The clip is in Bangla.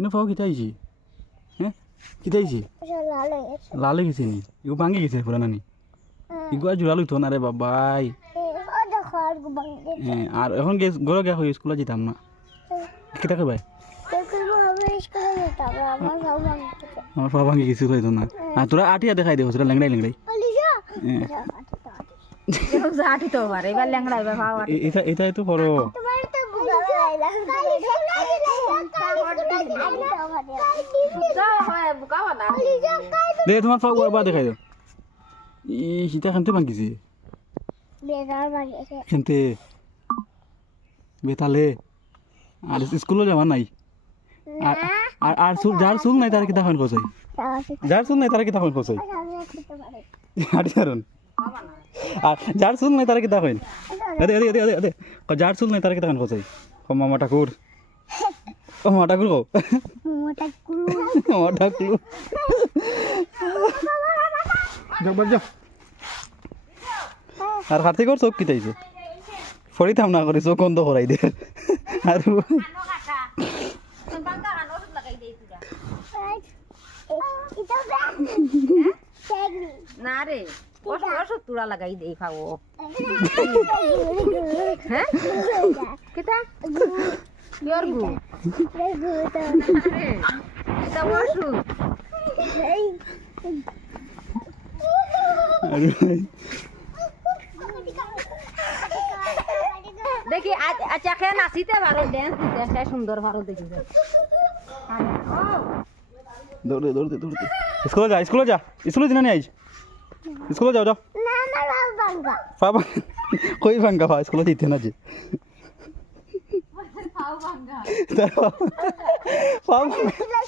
ইনো পাও কিতাইছি হ্যাঁ কিতাইছি লাল হয়ে গেছে নি ইগো ভাঙি গেছে পুরা নানি ইগো আর জোড়া লইতো না রে বাবাই হ্যাঁ আর এখন গরো গিয়া হই স্কুলে যেতাম না কিতা কই ভাই আমার পা ভাঙি গেছে হইতো না আর তোরা আটিয়া দেখাই দেবো সেটা ল্যাংড়াই ল্যাংড়াই আটি তো পারে এবার ল্যাংড়াই বা খাওয়া এটাই তো বড় দে তোমার পা বা দেখাই দাও ই সীতা খানতে ভাঙিছে খেনতে বেতালে আর স্কুলে যাওয়া নাই আর আর যার চুল নাই তার কিতা খান কসাই যার চুল নাই তার কিতা খান কসাই আটি কারণ আর যার চুল নাই তার কিতা খান আদে আদে আদে আদে যার চুল নাই তার কিতা খান কসাই ও মামা ঠাকুর ও মামা ঠাকুর কও মামা ঠাকুর যাও বাজ যাও আর হাতে কর চোখ কিতাইছে ফরি থাম না করে চোখ বন্ধ করাই দে আর না রে ওষুধ তুলা লাগাই দেই খাবো হ্যাঁ কিতা ইয়োর গু এটা ওষুধ দেখি আচ্ছা খেয়ে নাচিতে পারো ড্যান্সটা সুন্দর ভালো দেখি দৌড়ে দৌড়তে দৌড়তে স্কুলে যা স্কুলে দিনা নিয়ে আইস স্কুলে যাও যাও পাবা কই ভাঙ্গা পা স্কুলে দিতে না যে পাও ভাঙ্গা